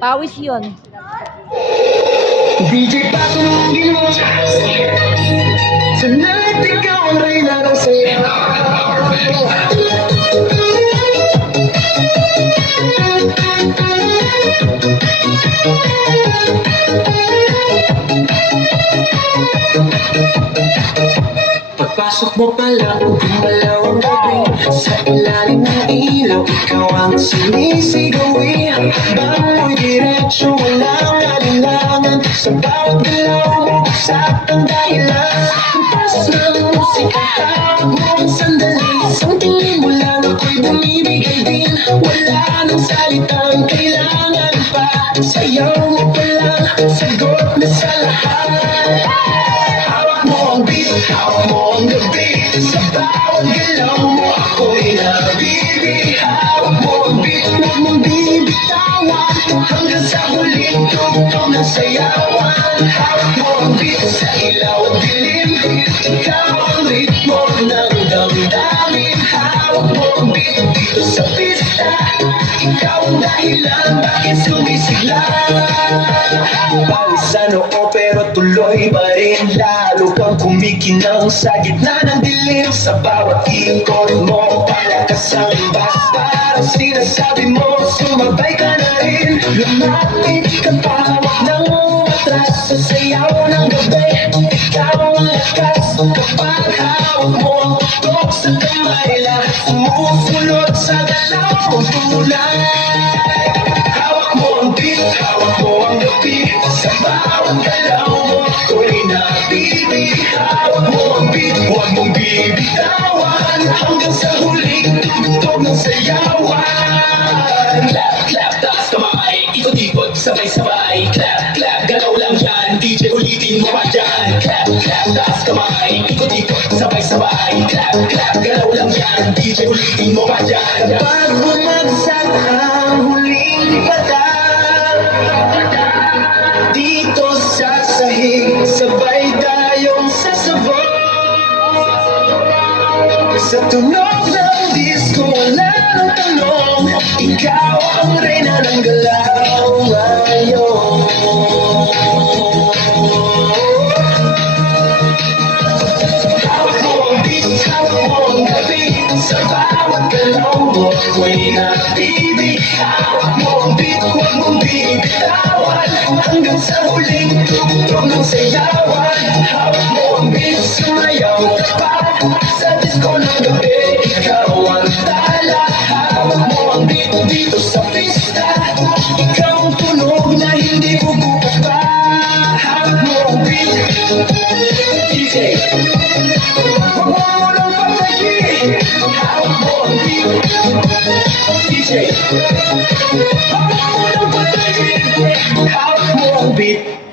Pawis yun. DJ patungin mo tonight, ikaw ang reyna ng saya. Pagpasok mo palang, gumalaw ang gabi. Sa ilalim ng ilaw, ikaw ang sinisigawi. Bango'y diretsyo, walang alinlangan. Sa bawat galaw mo, usap ang dahilan. Kumpas ng musika, hawak mo ang sandali. Isang tingin mo lang, ako'y bumibigay din. Wala nang salitang kailangan pa. Sayaw mo palang, sagot na sa lahat. Hawak mo ang beat, hawak mo ang gabi. Sa bawat galaw mo, ako'y nabibig. Hawak mo ang beat, huwag mong bibitawan. Hanggang sa huling tugtog ng sayawan. Hawak mo ang beat, sa ilaw at dilim. Ikaw ang ritmo ng damdamin. Hawak mo ang beat, dito sa pista. Ikaw ang dahilan, bakit sumisigla. Bawis sa noo pero tuloy pa rin. Lalo kang kumikinang sa gitna ng dilim. Sa bawat ikot mo, palakas ang bas. Parang sinasabi mo, sumabay ka na rin. Lumapit ka pa, hawak ng atras. Sa sayaw ng gabi, ikaw ang lakas. Kapag hawak mo ang tutok sa kamay, lahat sumusunod sa galaw mong tulay. Hawak mo ang beat, hawak mo ang gabi. Sa bawat galaw mo, ako'y nabibig. Hawak mo ang beat, huwag mong bibitawan. Hanggang sa huling tugtog ng sayawan. Clap, clap, taas kamay, ikot-ikot, sabay-sabay. Clap, clap, galaw lang yan, DJ ulitin mo pa dyan. Clap, clap, taas kamay, ikot-ikot, sabay-sabay. Clap, clap, galaw lang yan, DJ ulitin mo pa dyan. Pag bumagsak ang huling patak, dito sa sahig, sabay tayong sasabog. Sa tunog ng disco, wala nang tanong. Ikaw ang reyna ng galaw ngayon. Hawak mo ang beat, hawak mo ang gabi. Sa bawat galaw mo, ako'y nabibig. Hawak mo ang beat, huwag mong bibitawan. Hanggang sa huling tugtog ng sayawan. Hawak mo ang beat, sumayaw ka pa. Sa disco ng gabi, ikaw ang tala. Hawak mo ang beat dito sa pista. Ikaw ang tunog na hindi bubukas pa. Hawak mo ang beat, DJ. Huwag mo nang patayin. Hawak mo ang beat, DJ. Huwag mo nang patayin. Hawak mo ang beat.